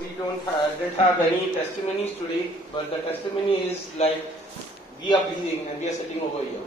we didn't have any testimonies today, but the testimony is like we are breathing and we are sitting over here.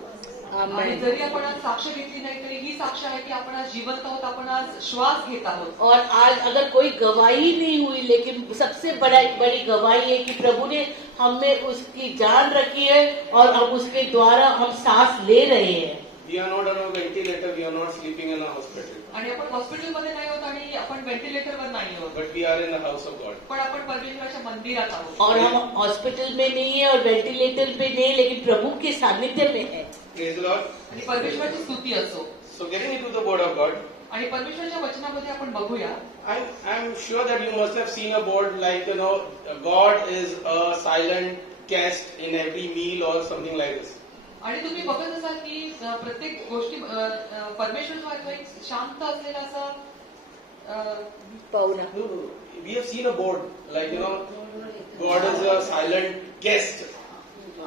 आणि जरी आपण आज साक्ष घेतली नाही तरी ही साक्ष आहे की आपण आज जिवंत आहोत, आपण आज श्वास घेत आहोत. और आज अगर कोई गवाही नहीं हुई, लेकिन सबसे बड़ी गवाही है कि प्रभु ने हमें उसकी जान रखी है और हम उसके द्वारा हम सांस ले रहे हैं. We are not on a ventilator, we are not sleeping in a hospital. आणि आपण हॉस्पिटलमध्ये नाही आहोत आणि आपण व्हेंटिलेटरवर नाही आहोत. But we are in the house of God. पण आपण परमेश्वराच्या मंदिरात आहोत. और हम हॉस्पिटल में नहीं है और वेंटिलेटर पे नहीं, लेकिन प्रभु के सानिध्य में है. Praise the Lord. आणि परमेश्वराची स्तुती असो. So getting into the word of God. आणि परमेश्वराच्या वचनामध्ये आपण बघूया. I'm sure that you must have seen a board like, God is a silent guest in every meal or something like this. आणि तुम्ही बघत असाल की प्रत्येक गोष्टी परमेश्वर जो आहे तो एक शांत असलेला असा पाहुणा. We have seen a board like, God is a silent guest.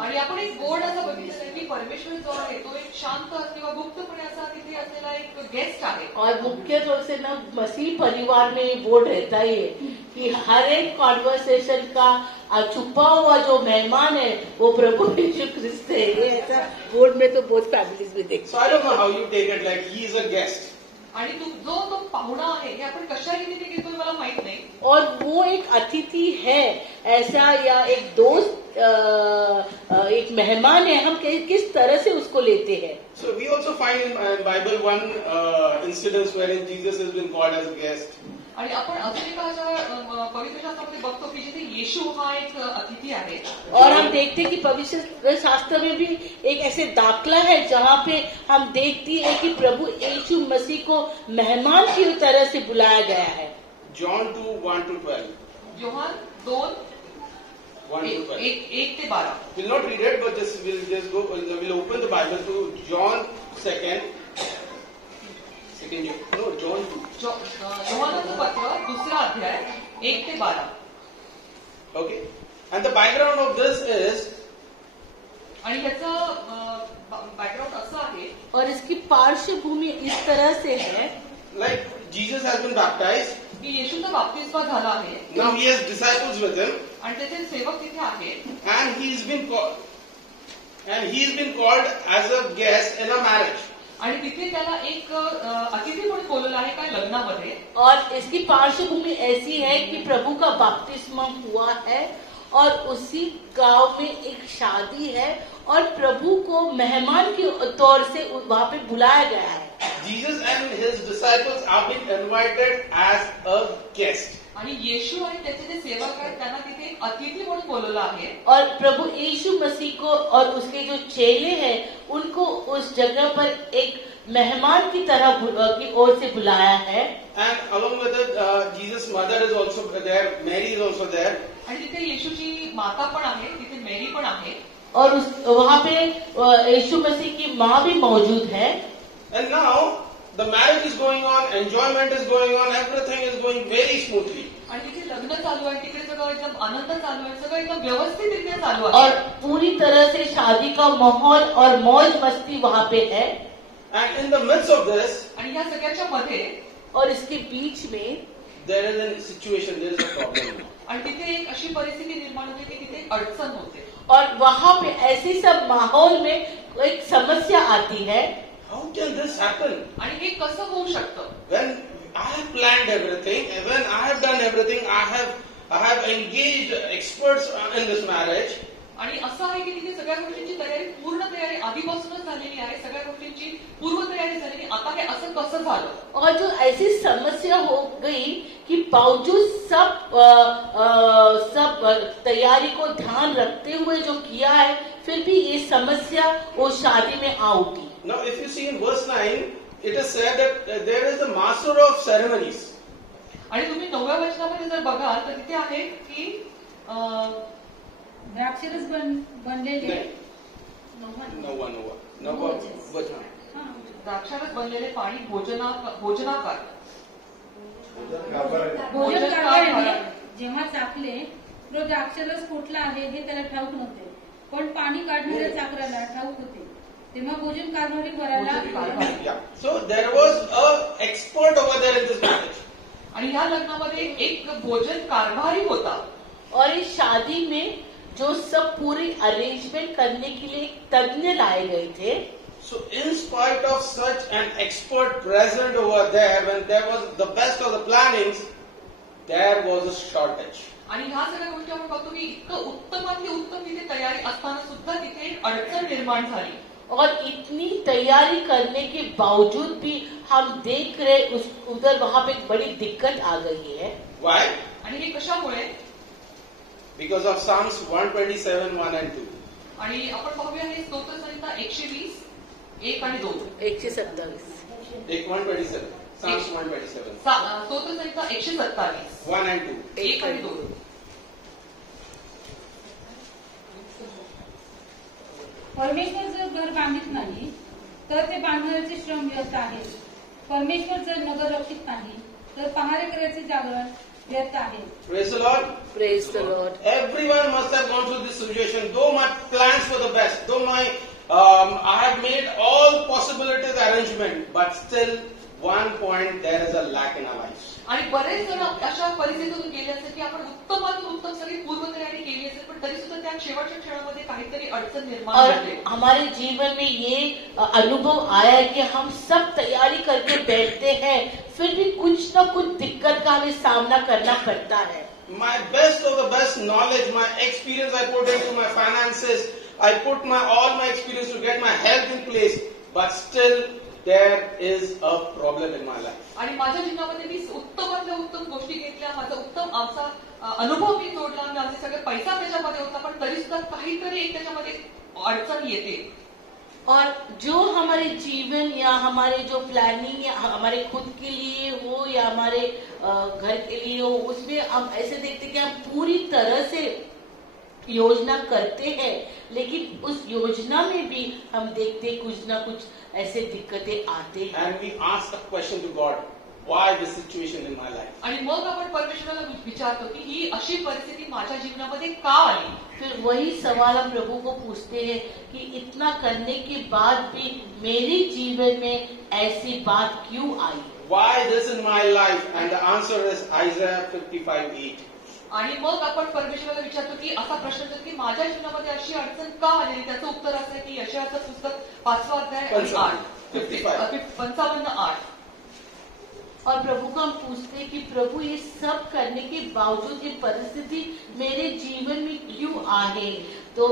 आणि आपण एक बोर्ड असं बघितलं आहे की परमेश्वर जो आहे तो एक शांत किंवा गुप्तपणे असा तिथे असलेला एक गेस्ट आहे. और मुख्य तौर से ना मसीह परिवार में ये बोर्ड रहता ही है कि हर एक कॉन्वर्सेशन का छुपा हुआ जो मेहमान है वो प्रभु यीशु ख्रिस्त है. ये ऐसा बोर्ड में तो बहुत फैमिलीज में देखते. So I don't know how you take it, like he is a guest. आणि जो तो पाहुणा आहे हे आपण कशा रीतीने घेतोय मला माहित नाही. और वो एक अतिथि है ऐसा या एक दोस्त एक मेहमान है, हम किस तरह से उसको लेते हैं. So we also find in Bible one incident wherein Jesus has been called as a guest. आणि आपण अजून एका पवित्र शास्त्रामध्ये बघतो की जिथे येशू हा एक अतिथी आहे. और हम देखते हैं कि पवित्र शास्त्र में भी एक ऐसे दाखला है जहाँ पे हम देखती है कि प्रभु यीशु मसीह को मेहमान की तरह से बुलाया गया है. John 2:1-12. Yohan 2:1-12. We'll not read it, but we'll open the Bible to John 2. John 2. योहानाचं पत्र 2रा अध्याय 1-12. Okay. And the background of this is, आणि ह्याचं बॅकग्राऊंड असं आहे और इसकी पार्श्वभूमि इस तरह से है like Jesus has been baptized. की येशूचा बाप्तिस्मा झाला आहे. Now he has disciples with him. आणि त्याचे सेवक तिथे आहेत. And he's been called as a guest in a marriage. आणि तिथे त्याला एक अतिथी म्हणून बोलवलं आहे काय लग्नामध्ये. और इसकी पार्श्वभूमि ऐसी है कि प्रभु का बपतिस्मा हुआ है और उसी गांव में एक शादी है और प्रभु को मेहमान के तौर से वहाँ पे बुलाया गया है. Jesus and his disciples have been invited as a guest. आणि येशू आणि त्याचे जे सेवक आहेत त्यांना तिथे एक अतिथी म्हणून बोलवलं आहे. और प्रभु यीशु मसीह को और उसके जो चेले हैं उनको उस जगह पर एक मेहमान की तरह की ओर से बुलाया है. And along with it, Jesus' mother is also there. Mary is also there. आणि तिथे येशूची माता पण आहे, तिथे मेरी पण आहे. और वहाँ पे यीशु मसीह की माँ भी मौजूद है. And now the marriage is going on, enjoyment is going on, everything is going very smoothly. आणि तिथे लग्न चालू आहे, तिकडे सगळं एकदम आनंद चालू आहे, सगळं एकदम व्यवस्थित रित्या चालू आहे. और पूरी तरह से शादी का माहौल और मौज मस्ती वहाँ पे है. And in the midst of this, आणि ह्या सगळ्याच्या मध्ये और इसके बीच में there is a situation, there is a problem. आणि तिथे एक अशी परिस्थिती निर्माण होते की तिथे अडचण होते. और वहाँ पे ऐसे सब माहौल में एक समस्या आती है. How can this happen? आणि हे कसं होऊ शकतं. When I have planned everything, when I have done everything, I have engaged experts in this marriage. आणि असं आहे की तिथे सगळ्या गोष्टींची तयारी पूर्ण तयारी आधीपासूनच झालेली आहे, सगळ्या गोष्टींची पूर्वतयारी झालेली, आता हे असं कसं झालं. और जो ऐसी समस्या हो गई कि बावजूद सब तैयारी को ध्यान रखते हुए जो किया है, फिर भी ये समस्या वो शादी में आ उठी. Now if you see in verse 9, it is said that there is a master of ceremonies. आणि तुम्ही 9व्या वचनामध्ये जर बघाल तर तिथे आहे की द्राक्षरस बनलेले द्राक्षारस बनलेले पाणी भोजनाकार भोजन करणाऱ्याने जेव्हा चाखले तो द्राक्षरस कुठला आहे हे त्याला ठाऊक नव्हते, पण पाणी काढणाऱ्या चाकराला ठाऊक होते. तेव्हा भोजन कारभारी वराला So there was a expert over there in this marriage. आणि ह्या लग्नामध्ये एक भोजन कारभारी होता. और इस शादी में जो सब पूरी अरेंजमेंट करने के लिए तज्ञ लाए गए थे. So in spite of such an expert present over there, when there was the best of the plannings, there was a shortage. आणि ह्या सगळ्या गोष्टी आपण बघतो की इतकं उत्तमातली उत्तम तिथे तयारी असताना सुद्धा तिथे अडचण निर्माण झाली. और इतनी तैयारी करने के बावजूद भी हम देख रहे उधर वहां पे एक बड़ी दिक्कत आ गई है. Why? आणि हे कशामुळे? Because of Psalms 127, 1 and 2. आणि आपण पाहूया हे स्तोत्र संहिता 120, 1 आणि 2. 127. Take 127. Psalms 127. स्तोत्र संहिता 127, 1 and 2. 1 आणि 2. परमेश्वर जर घर बांधित नाही तर ते बांधणाऱ्याचे श्रम व्यर्थ आहे. परमेश्वर जर नगर रक्षित नाही तर पहारेकऱ्याचे जागरण व्यर्थ आहे. Praise the Lord. Praise the Lord. Everyone must have gone through this situation. Though my plans were the best, though I have made all possibilities arrangement, but still one point there is a lack in our lives. आणि बरेच जण अशा परिस्थितीतून गेले असेल की आपण उत्तमातून उत्तम सगळी पूर्वतयारी केली असेल, पण तरी सुद्धा त्या शेवटच्या क्षणामध्ये काहीतरी अडचण निर्माण और होते. हमारे जीवन में ये अनुभव आया है कि हम सब तैयारी करके बैठते हैं, फिर भी कुछ न कुछ दिक्कत का हमें सामना करना पड़ता है. My best of the best knowledge, my experience I put into my finances, I put all my experience to get my health in place, but still there is a problem in my life. आणि माझ्या जीवनामध्ये मी उत्तमातल्या उत्तम गोष्टी घेतल्या, माझा उत्तम आमचा अनुभव मी जोडला, माझे सगळे पैसा त्याच्यामध्ये होता, पण तरी सुद्धा काहीतरी एक त्याच्यामध्ये अडचण येते. और जो हमारे जीवन या हमारे जो प्लानिंग या हमारे खुद के लिए हो या हमारे घर के लिए हो, उसमें हम ऐसे देखते कि हम पूरी तरह से योजना करते हैं, लेकिन उस योजना में भी हम देखते कुछ ना कुछ ऐसे दिक्कतें आते हैं. And we ask a question to God, why this situation in my life? आणि मग आपण परमेश्वराला विचारतो की ही अशी परिस्थिती माझ्या जीवनामध्ये का आली. फिर वही सवाल हम प्रभु को पूछते हैं कि इतना करने के बाद भी मेरे जीवन में ऐसी बात क्यों आई. Why this in my life? And the answer is Isaiah 55:8. आणि मग आपण परमेश्वराला विचारतो की असा प्रश्न येतो की माझ्या जीवनामध्ये अशी अडचण का आली. त्याचं उत्तर असं आहे की यशायाचं पुस्तक 5वां अध्याय 8, 55:8. और प्रभु को हम पूछते हैं कि प्रभु ये सब करने के बावजूद ये परिस्थिति मेरे जीवन में क्यों आहे. तो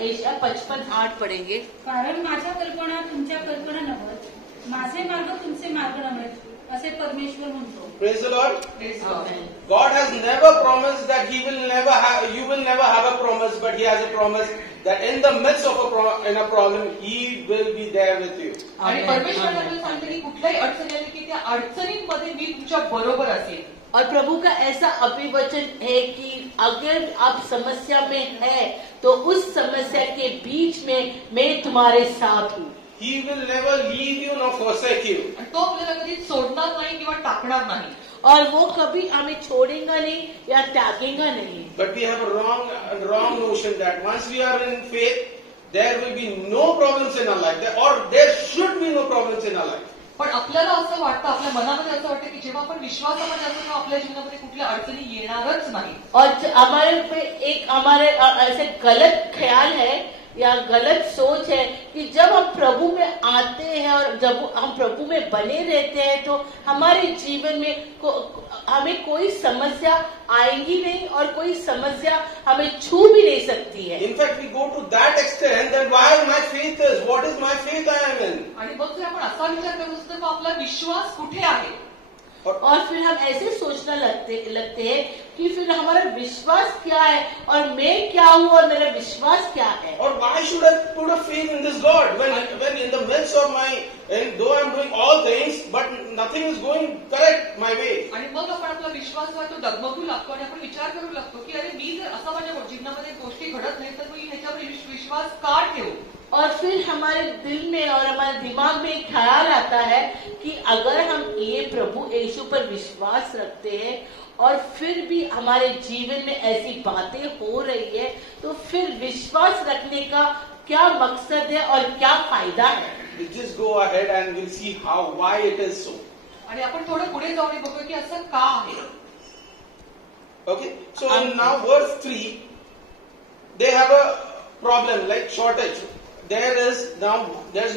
यशाया 55:8 पढ़ेंगे. कारण माझ्या कल्पना तुमच्या कल्पना नव्हत, माझे मार्ग तुमचे मार्ग नव्हत असे परमेश्वर म्हणतो. Praise the Lord. Praise God. God has never promised that you will never have a promise, but He has a promise that in the midst of a problem, He will be there with you. आणि परमेश्वराला आपल्याला सांगते की कुठल्याही अडचण आली की त्या अडचणींमध्ये मी तुमच्या बरोबर असेल. और प्रभु का ऐसा अभिवचन है कि अगर आप समस्या में है तो उस समस्या के बीच में मैं तुम्हारे साथ हूँ. He will never leave you nor forsake you. आणि तो आपल्याला कधी सोडणार नाही किंवा टाकणार नाही. और वो कभी हमें छोड़ेगा नहीं या त्यागेगा नहीं. But we have a wrong notion that once we are in faith, there will be no problems in our life, or there should be no problems in our life. पण आपल्याला असं वाटतं, आपल्या मनामध्ये असं वाटतं की जेव्हा आपण विश्वासामध्ये असतो तेव्हा आपल्या जीवनामध्ये कुठल्या अडचणी येणारच नाही. और हमारे पे एक हमारे ऐसे गलत ख्याल है या गलत सोच है कि जब हम प्रभु में आते हैं और जब हम प्रभु में बने रहते हैं तो हमारे जीवन में हमें कोई समस्या आएगी नहीं और कोई समस्या हमें छू भी नहीं सकती है. In fact, we go to that extent that why my faith is, what is my faith I am in. आणि मग जर आपण असा विचार करत असतो तर आपला विश्वास कुठे आहे. और फिर हम ऐसे सोचना लगते हैं कि फिर हमारा विश्वास क्या है और मैं क्या हूँ और मेरा विश्वास क्या है. Or why should I put a faith in this God when in the midst of though I am doing all things, but nothing is going correct my way. आणि मग आपण आपला विश्वास जो आहे तो डगमगू लागतो आणि आपण विचार करू लागतो की अरे मी जर असा माझ्या जीवनामध्ये गोष्टी घडत नाही तर मी ह्याच्यावर विश्वास का ठेवू. और फिर हमारे दिल में और हमारे दिमाग में एक ख्याल आता है कि अगर हम ये प्रभु यीशु पर विश्वास रखते हैं और फिर भी हमारे जीवन में ऐसी बातें हो रही है तो फिर विश्वास रखने का क्या मकसद है और क्या फायदा है. We just go ahead and we'll see why it is so. आणि आपण थोडं पुढे जाऊन बघूया की असं का आहे. Okay, so now verse 3, they have a problem like shortage. There's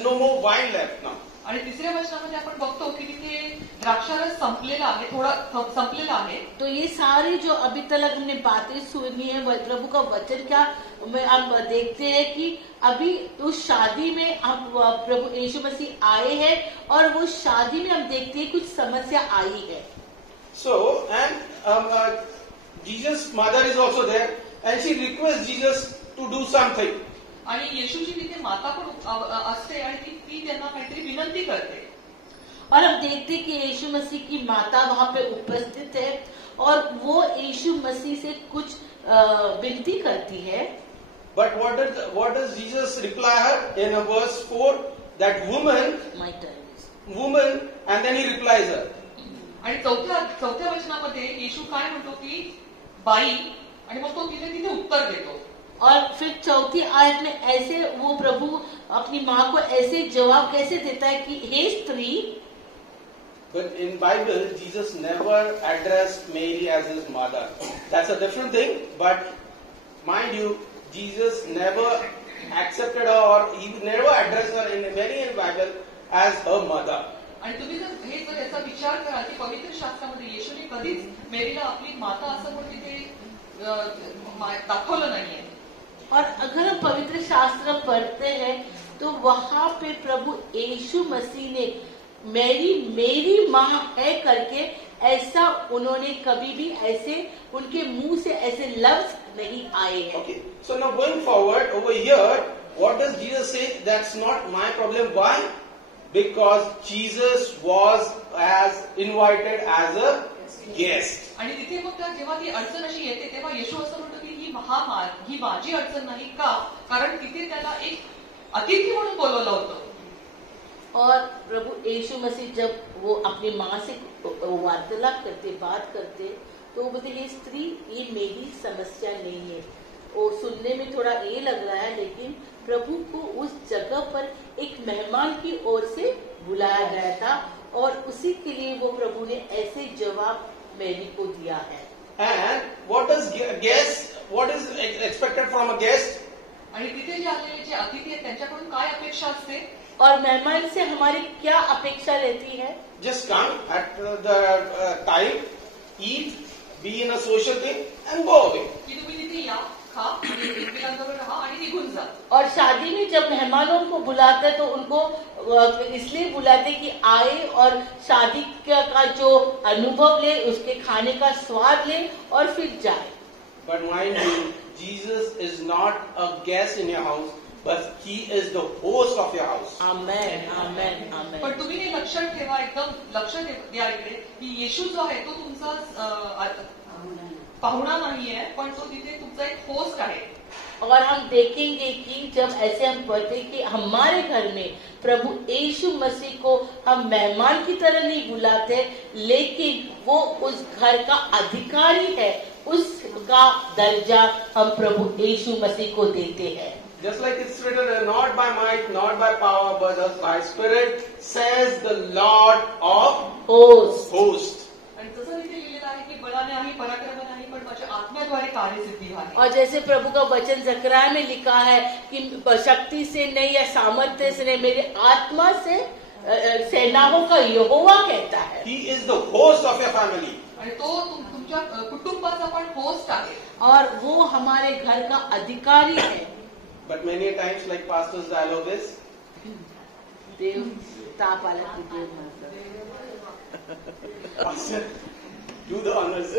no more wine left now. आणि तिसऱ्या वचनामध्ये आपण बघतो की तिथे द्राक्षारस संपलेला आहे, थोडा संपलेला आहे. तो ये सारी जो अभी तक हमने बातें सुनी है प्रभु का वचन क्या हम देखते हैं कि अभी उस शादी में हम प्रभु यीशु मसीह आए हैं और वो शादी में हम देखते हैं कुछ समस्या आई है. So and Jesus' mother is also there and she requests Jesus to do something. आणि येशूची तिथे माता पण असते आणि ती त्यांना काहीतरी विनंती करते. और हम देखते कि यीशु मसीह की माता वहाँ पे उपस्थित है और वो यीशु मसीह से कुछ विनती करती है. But what does Jesus reply her in verse 4? That woman, and then he replies her. आणि चौथ्या वचनामध्ये येशू काय म्हणतो की बाई, आणि मग तो तिथे उत्तर देतो. और फिर चौथी आयत में ऐसे वो प्रभु अपनी माँ को ऐसे जवाब कैसे देता है कि हे स्त्री. But in Bible, Jesus never addressed Mary as his mother. That's a different thing. But mind you, Jesus never accepted her or he never addressed her in Bible as her mother. आणि तुम्ही जर याचा विचार करा की पवित्र शास्त्रामध्ये येशूने कधीच मेरीला आपली माता असं पण तिथे दाखवलं नाहीये. और अगर हम पवित्र शास्त्र पढ़ते हैं तो वहाँ पे प्रभु यीशु मसीह ने मेरी माँ है करके ऐसा उन्होंने कभी भी ऐसे उनके मुंह से ऐसे लफ्ज नहीं आए हैं. Okay. So now going forward over here, what does Jesus say? That's not my problem. Why? Because Jesus was invited as a guest. आणि तिथे मग जेव्हा ती अडचण अशी येते तेव्हा येशू असं म्हणतो की ही माझी अडचण नाही का, कारण तिथे त्याला एक अतिथी म्हणून बोलवलं होतं. और प्रभु यीशु मसीह जब वो अपनी माँ से वार्तालाप करते बात करते तो वो बोलते ये स्त्री ये मेरी समस्या नहीं है. वो सुनने में थोड़ा ये लग रहा है लेकिन प्रभु को उस जगह पर एक मेहमान की ओर से बुलाया गया था और उसी के लिए वो प्रभु ने ऐसे जवाब मेरी को दिया है. And what is expected from a guest? आणि तिथे जे आलेले जे अतिथी आहेत त्यांच्याकडून काय अपेक्षा असते. और मेहमान से हमारी क्या अपेक्षा रहती है. Just come at the time, eat, be in a social thing and go away. की तुम्ही तिथे या, खा, एकमेकांजवळ राहा आणि निघून जा. और शादी में जब मेहमानों को बुलाते हैं तो उनको इसलिए बुलाते कि आए और शादी का जो अनुभव ले, उसके खाने का स्वाद ले और फिर जाए. But mind you, Jesus is not a guest in your house, but he is the host of your house. Amen, amen, amen. पण तुम्ही हे लक्षात ठेवा, एकदम लक्ष द्या इकडे की येशू जो आहे तो तुमचा पाहुणा नाहीये, पण तो तिथे तुमचा एक होस्ट आहे. और हम देखेंगे कि जब ऐसे हम पढ़ते कि हमारे घर में प्रभु यीशु मसीह को हम मेहमान की तरह नहीं बुलाते, लेकिन वो उस घर का अधिकारी है, उसका दर्जा हम प्रभु यीशु मसीह को देते हैं. Just like it's written, not by might, not by power, but by Spirit, says the Lord of hosts. आणि तसं तिथे लिहिलेलं आहे की बळाने आणि पराक्रम नाही पण माझ्या आत्म्याद्वारे कार्यसिद्धी आहे. और जैसे प्रभु का वचन जकरिया में लिखा है कि शक्ति से नहीं या सामर्थ्य से नहीं, मेरी आत्मा से सेनाओं का यहोवा कहता है. He is the host of your family. आणि तो तुमच्या कुटुंबाचा पण होस्ट आहे और वो हमारे घर का अधिकारी है. But many a times, like pastor's dialogue is, देव ताप आला की देव म्हणतो. Pastor, do the honors.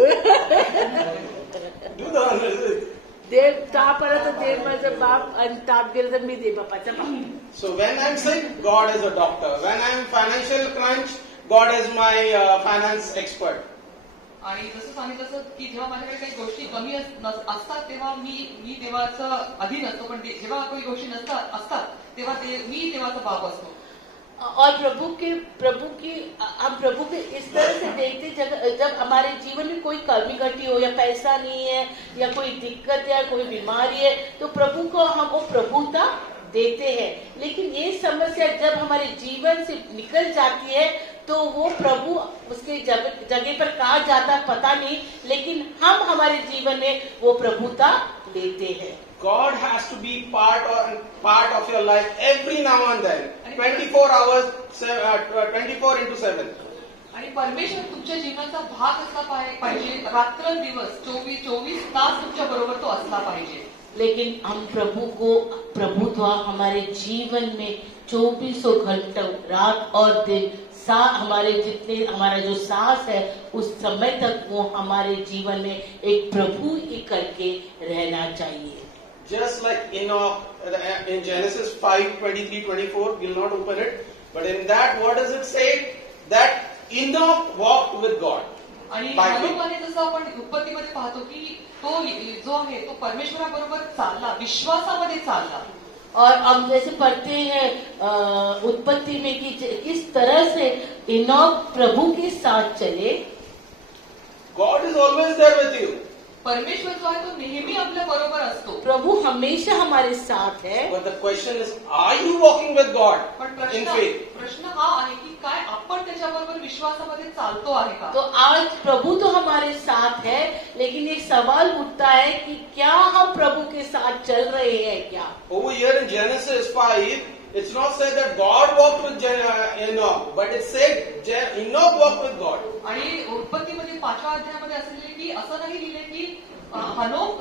Do the honors. देव ताप आला तर देव माझं बाप आणि ताप गेलं तर मी देव बापाचा बाप. So when I'm sick, God is a doctor. When I'm financial crunch, God is my finance expert. आणि जसं सांगितलं की जेव्हा माझ्याकडे काही गोष्टी कमी असतात तेव्हा मी देवाचं अधीन असतो, पण जेव्हा काही गोष्टी असतात तेव्हा मी देवाचा बाप असतो. और प्रभु की हम प्रभु के इस तरह से देखते जब हमारे जीवन में कोई कमी घटी हो या पैसा नहीं है या कोई दिक्कत या कोई बीमारी है तो प्रभु को हम वो प्रभुता देते हैं. लेकिन ये समस्या जब हमारे जीवन से निकल जाती है तो वो प्रभु उसके जगह पर कहाँ जाता पता नहीं, लेकिन हम हमारे जीवन में वो प्रभुता लेते हैं. God has to be part of your life every now and then. 24 hours, 24 into 7. आणि परमेश्वर तुमच्या जीवनाचा भाग असला पाहिजे. रात्र दिवस 24 तास तुमच्या बरोबर तो असला पाहिजे. लेकिन हम प्रभुत्व हमारे जीवन में 24 घंटों रात और दिन हमारा जो सांस है उस समय तक वो हमारे जीवन में एक प्रभु ही करके रहना चाहिए. Just like Enoch in Genesis 5:23-24, we'll not open it, but in that, what does it say? That Enoch walked with God. आणि हनोकाने जसं आपण उत्पत्तीमध्ये पाहतो की तो जो आहे तो परमेश्वराबरोबर चालला, विश्वासामध्ये चालला. और हम जैसे पढ़ते हैं उत्पत्ति में कि किस तरह से इनोक प्रभु के साथ चले. God is always there with you. परमेश्वर जो आहे तो नेहमी आपल्या बरोबर असतो. प्रभु हमेशा हमारे साथ है. But the question is, are you walking with God पण in faith? प्रश्न हा आहे की काय आपण त्याच्याबरोबर विश्वासामध्ये चालतो आहे का. तो आज प्रभु तो हमारे साथ है, लेकिन एक सवाल उठता है कि क्या हम प्रभु के साथ चल रहे हैं क्या. Over here in Genesis 5, it's not said that God walked with Enoch, but it said Enoch walked with God. आणि उत्पत्तीमध्ये 5व्या अध्यायामध्ये असलेले की असं नाही लिहिले की हनोक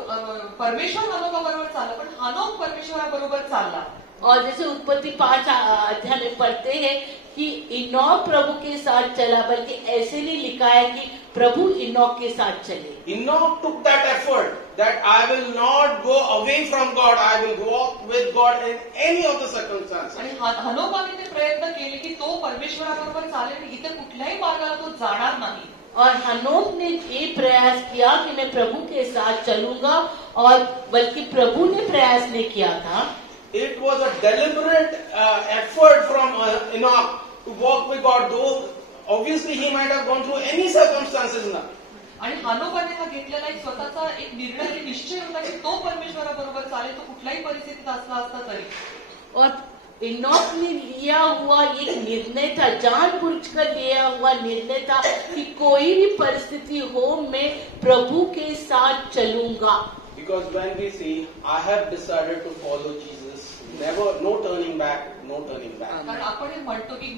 परमेश्वर हनोकाबरोबर चालला, पण हनोक परमेश्वराबरोबर चालला. और जैसे उत्पत्ति 5 अध्याय में पढ़ते हैं कि इनोक प्रभु के साथ चला, बल्कि ऐसे नहीं लिखा है कि प्रभु इनोक के साथ चले. Enoch took that effort that I will not go away from God, I will walk with God in any of the circumstances. आणि हनोकाने ते प्रयत्न केले की तो परमेश्वराबरोबर चालेल, इतर कुठल्याही मार्गाला तो जाणार नाही. और हनोक ने ये प्रयास किया कि मैं प्रभु के साथ चलूंगा, और बल्कि प्रभु ने प्रयास नहीं किया था. It was a deliberate effort from Enoch to walk with God, though obviously he might have gone through any circumstances now. आणि हनोकाने हा घेतलेला एक स्वतःचा एक निर्णय निश्चय होता की तो परमेश्वराबरोबर चालेल, तो कुठल्याही परिस्थितीत असला असता तरी. और इनोक ने लिया हुआ एक निर्णय था, जानबूझकर लिया हुआ निर्णय था कि कोई भी परिस्थिति हो मैं प्रभु के साथ चलूंगा. Because when we see, I have decided to follow Jesus, no turning back, no turning back. कारण आपण हे म्हणतो की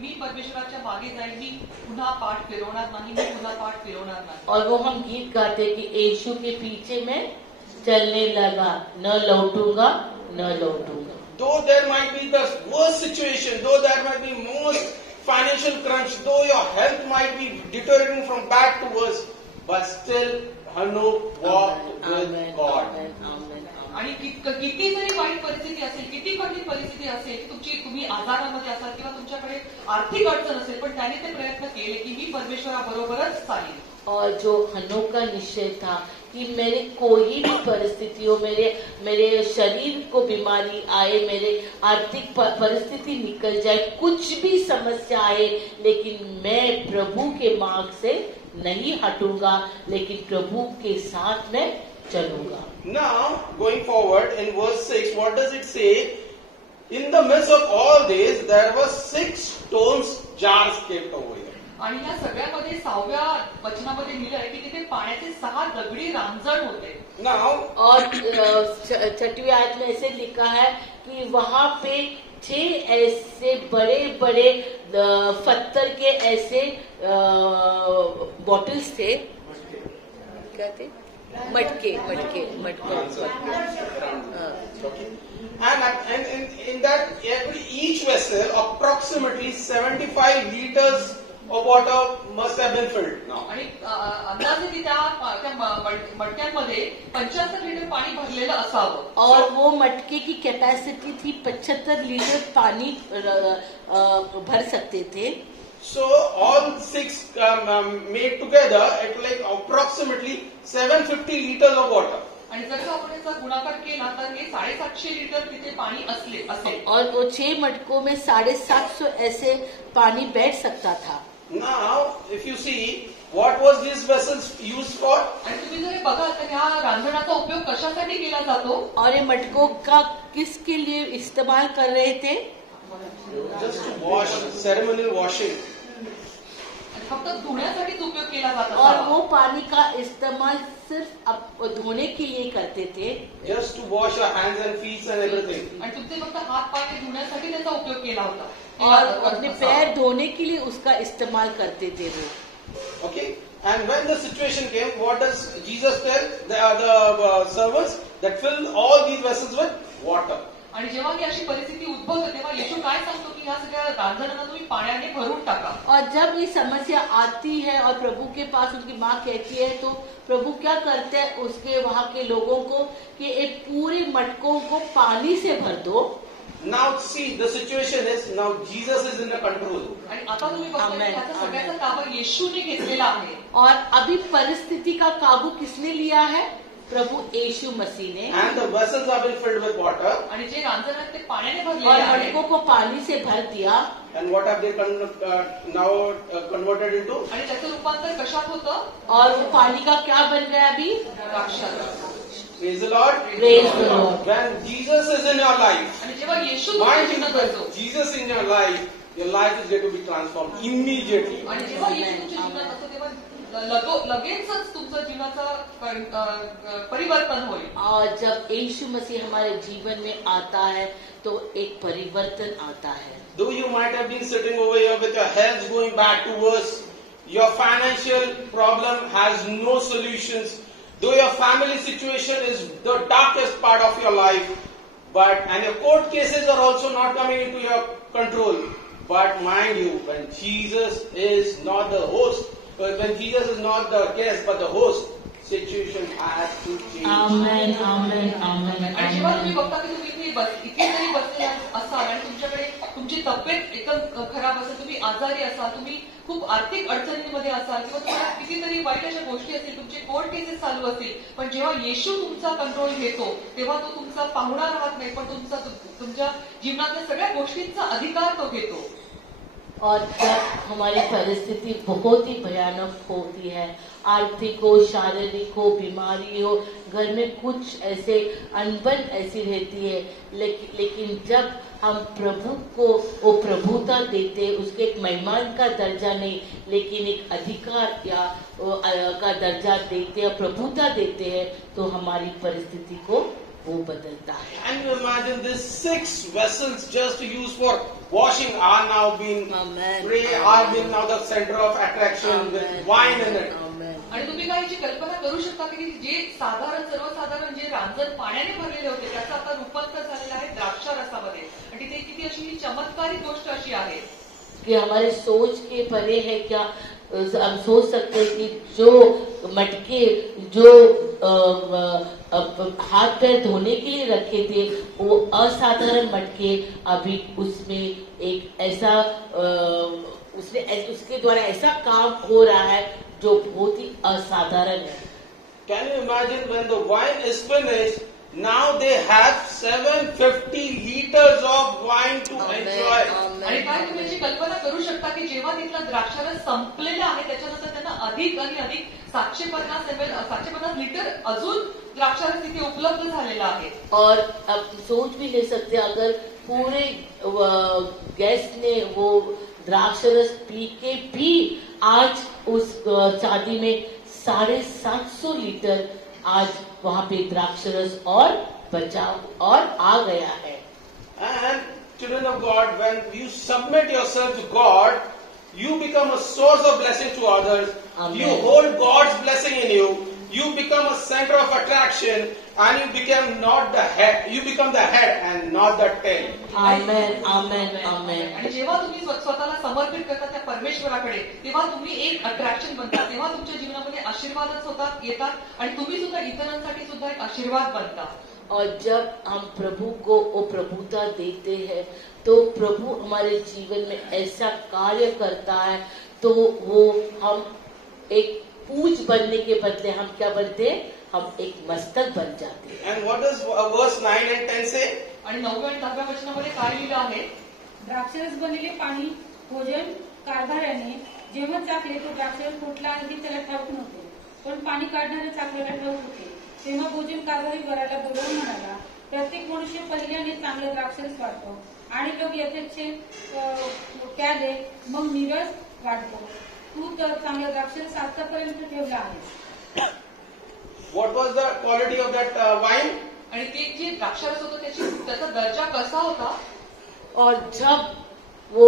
मी परमेश्वराच्या मागे जाईन, मी पुन्हा पाठ फिरवणार नाही, मी पुन्हा पाठ फिरवणार नाही. और वो हम गीत गाते कि यीशु के पीछे मैं चलने लगा, न लौटूंगा न लौटूंगा. Though there might be the worst situation, though there might be most financial crunch, though your health might be deteriorating from bad to worse, but still Hanok walked with God. आणि किती जरी वाईट परिस्थिती असेल, किती कठीण परिस्थिती असेल, तुम्ही आजारामध्ये असाल किंवा तुमच्याकडे आर्थिक अडचण असेल, पण त्याने ते प्रयत्न केले की मी परमेश्वराबरोबरच चालेल. और जो हनोक का निश्चय था कि मेरे कोई भी परिस्थिति हो, मेरे शरीर को बीमारी आए, मेरे आर्थिक परिस्थिति निकल जाए, कुछ भी समस्या आए, लेकिन मैं प्रभु के मार्ग से नहीं हटूंगा, लेकिन प्रभु के साथ मैं चलूंगा. Now, going forward in verse 6, what does it say? In the midst of all this, there were 6 stone jars kept over here. आणि या सगळ्यामध्ये 6व्या वचनामध्ये लिहिलं आहे की तिथे पाण्याचे 6 दगडी रांजण होते. Now, और 6वीं आयत में ऐसे लिखा है कि वहां पे 6 ऐसे बड़े बड़े पत्थर के ऐसे बॉटल्स थे. क्या थे? मटके. And in that, each vessel, approximately 75 liters of water must have been filled. Now, आणि अंदाजे त्या मटक्यांमध्ये 75 लिटर पाणी भरलेलं असावं. और वो मटके की कैपेसिटी थी 75 लीटर पानी भर सकते थे. so all 6 made together, it like approximately 750 liters of water. आणि जर का आपण याचा गुणाकार केला तर हे 750 लिटर तिथे पाणी असेल. और वो 6 मटकों में 750 ऐसे पानी बैठ सकता था. Now, if you see, what was these vessels used for? आणि तुम्ही जर बघाल तर ह्या रांजणाचा उपयोग कशासाठी केला जातो? और ये मटकों का किसके लिए इस्तेमाल कर रहे थे? Just to wash, ceremonial washing. फक्त धुण्यासाठीच उपयोग केला जात और असावा. वो पानी का इस्तेमाल सिर्फ धोने के लिए करते थे. Just to wash your hands and feet and everything. आणि तुमचे फक्त हात पाय धुण्यासाठी त्याचा उपयोग केला होता. और अपने पैर धोने के लिए उसका इस्तेमाल करते थे वो. Okay? And when the situation came, what does Jesus tell the servants? That fill all these vessels with water. आणि जेव्हा ही अशी परिस्थिती उद्भवते तेव्हा येशू काय सांगतो की ह्या सगळ्या रांजणांना तुम्ही पाण्याने भरून टाका. और जब ये समस्या आती है और प्रभु के पास उनकी माँ कहती है तो प्रभु क्या करते हैं उसके वहाँ के लोगों को कि एक पूरे मटकों को पानी से भर दो. Now see, the situation is, now Jesus is in the control. आणि आता तुम्ही बघताय की ह्याचा सगळ्याचा ताबा येशूने घेतलेला आहे. और अभी परिस्थिति का काबू किसने लिया है? प्रभु यीशु मसीह ने. And the vessels have been filled with water. आणि जे रांजण आहेत ते पाण्याने और भरलेले आहेत. मटकों को पानी से भर दिया. And what have they now converted into? आणि त्याचं रूपांतर कशात होतं? और वो पानी का क्या बन गया अभी? द्राक्षारस. Praise the Lord. Praise the Lord. When Jesus is in your life, आणि जेव्हा येशू तुमच्या mind you, जीवनात when असतो Jesus in your life is going to be transformed immediately. आणि जेव्हा येशू तुमच्या जीवनात असतो तेव्हा लगेचच तुमचं जीवनाचं परिवर्तन होईल. और जब यीशु मसीह हमारे जीवन में आता है तो एक परिवर्तन आता है. Though you might have been sitting over here with your heads going back to worse, your financial problem has no solutions, though your family situation is the darkest part of your life, and your court cases are also not coming into your control. But mind you, when Jesus is not the host, when Jesus is not the guest but the host, situation has to change. Amen, amen, amen. आणि जेव्हा तुम्ही बघता की तुम्ही इथे जरी बसले असाल आणि तुमच्याकडे तुमची तब्येत एकदम खराब असेल, तुम्ही आजारी असाल, तुम्ही खूप आर्थिक अडचणींमध्ये असाल किंवा तुम्हाला कितीतरी वाईट अशा गोष्टी असतील, तुमचे कोर्ट केसेस चालू असतील, पण जेव्हा येशू तुमचा कंट्रोल घेतो तेव्हा तो तुमचा पाहुणा राहत नाही, पण तुमच्या जीवनातल्या सगळ्या गोष्टींचा अधिकार तो घेतो. और जब हमारी परिस्थिति बहुत ही भयानक होती है, आर्थिक हो, शारीरिक हो, बीमारी हो, घर में कुछ ऐसे अनबन ऐसी रहती है, लेकिन जब हम प्रभु को वो प्रभुता देते, उसके एक मेहमान का दर्जा नहीं लेकिन एक अधिकार या का दर्जा देते हैं, प्रभुता देते हैं, तो हमारी परिस्थिति को वो बदलता है. And you imagine these 6 vessels just to use for washing are now being now the center of attraction with wine in it. आणि तुम्ही काय याची कल्पना करू शकता की जे सर्वसाधारण जे रांजण पाण्याने भरलेले होते त्याचं आता रूपांतर झालेलं आहे द्राक्षारसामध्ये. आणि तिथे किती अशी ही चमत्कारिक गोष्ट अशी आहे कि हमारे सोच के परे है. क्या हम सोच सकते हैं कि जो मटके जो हाथ पैर धोने के लिए रखे थे वो असाधारण मटके अभी उसमें एक ऐसा उसके द्वारा ऐसा काम हो रहा है जो बहुत ही असाधारण है. Can you imagine when the wine is finished, now they have 750 liters of wine to enjoy. आणि काय तुम्ही याची कल्पना करू शकता की जेव्हा तिथला द्राक्षारस संपलेला आहे त्याच्यानंतर त्यांना अधिक आणि अधिक 750 लिटर अजून द्राक्षारस तिथे उपलब्ध झालेला आहे. और अब सोच भी ले सकते हैं अगर पूरे गेस्ट ने वो द्राक्षारस पी के भी आज उस चांदी में 750 लीटर आज वहाँ पे द्राक्षरस और बचाव और आ गया है. And children of God, when you submit yourself to God, you become a source of blessing to others. Amen. You hold God's blessing in you. You become a center of attraction, and you become not the head. You become the head and not the tail. Amen, amen, amen. आणि जेव्हा तुम्ही स्वतःला समर्पित करता त्या परमेश्वराकडे तेव्हा तुम्ही एक अट्रॅक्शन बनता, तेव्हा तुमच्या जीवनामध्ये आशीर्वादच होतात येतात आणि तुम्ही सुद्धा इतरांसाठी सुद्धा एक आशीर्वाद बनता. और जब हम प्रभु को वो प्रभुता देते हैं तो प्रभु हमारे जीवन में ऐसा कार्य करता है, तो वो हम एक पूज बनने के बदले हम क्या बनते हैं, हम एक मस्तक बन जाते हैं. And what does verse 9 and 10 say? आणि 9व्या आणि 10व्या वचनामध्ये काय लिहिलं आहे? द्राक्षरस बनलेले पाणी भोजन कारभाराने जेव्हा चाखले तो द्राक्षरस फुटला आणि त्याला ठाऊक नव्हते, पण पाणी काढणाऱ्या चाकलेला ठाऊक होते. तेव्हा भोजन कारभारी वराला बोलवून म्हणाला, प्रत्येक मनुष्य पहिल्याने चांगलं द्राक्षरस वाढतो आणि लोक यथेच्छे प्याले मग नीरस वाढतो. तू तर चांगल्या द्राक्षारस आतापर्यंत ठेवला आहे. What was the quality of that wine? आणि ते जे द्राक्षारस होतं त्याचा दर्जा कसा होता? और जब वो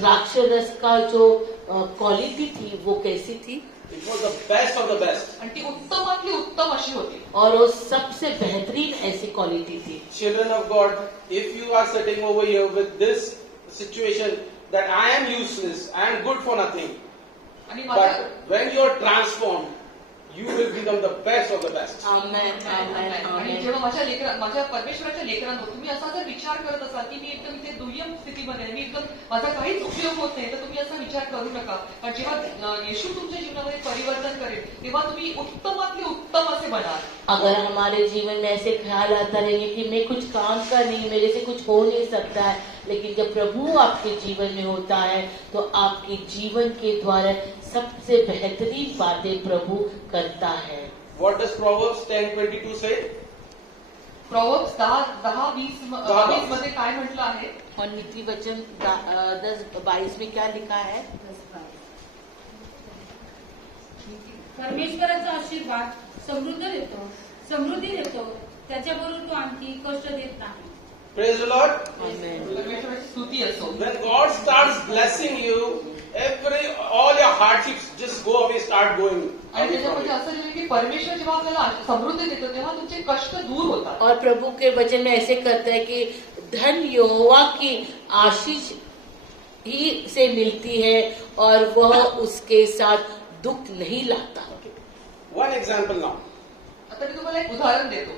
द्राक्षरस का जो क्वालिटी थी वो कैसी थी? It was the best of the best. आणि ती उत्तमातली उत्तम अशी होती. और वो सबसे बेहतरीन ऐसी क्वालिटी थी. Children of God, if you are sitting over here with this situation that I am useless, I am good for nothing, आणि माझ्या but when you are transformed, you will become the best of the best. आमेन, आमेन, आणि आमेन. जेव्हा माझ्या परमेश्वराच्या लेकरांवर तुम्ही असा जर विचार करत असाल की मी एकदम इथे दुय्यम स्थितीमध्ये आहे, मी एकदम माझा काहीच उपयोग होत नाही, तर तुम्ही असा विचार करू नका. कारण जेव्हा येशू तुमच्या जीवनामध्ये परिवर्तन करेल तेव्हा तुम्ही उत्तमातले उत्तम असे बनाल. अगर हमारे जीवन में ऐसे ख्याल आता रहेंगे कि मैं कुछ काम का नहीं, मेरे से कुछ हो नहीं सकता है, लेकिन जब प्रभु आपके जीवन में होता है तो आपके जीवन के द्वारा सबसे बेहतरीन बातें प्रभु करता है. What does Proverbs 10:22 say? प्रॉव्हर्ब्स 10:20 मध्ये काय म्हटलं आहे? और नीति वचन 10:22 में क्या लिखा है? परमेश्वराचा आशीर्वाद समृद्धी देतो, त्याच्याबरोबर तो आणखी कष्ट देत नाही. Praise the Lord. आमेन. परमेश्वराची स्तुती असो. When God starts blessing you, all your hardships just go away, start going आणि away from त्याच्यामध्ये you. असं लिहिलं की परमेश्वर जेव्हा आपल्याला समृद्धी देतो तेव्हा तुमचे कष्ट दूर होतात. और प्रभु के वचन में ऐसे करता है कि धन यहोवा की आशीष ही से मिलती है और वह उसके साथ दुख नहीं लाता. One example now. आता मी तुम्हाला एक उदाहरण देतो.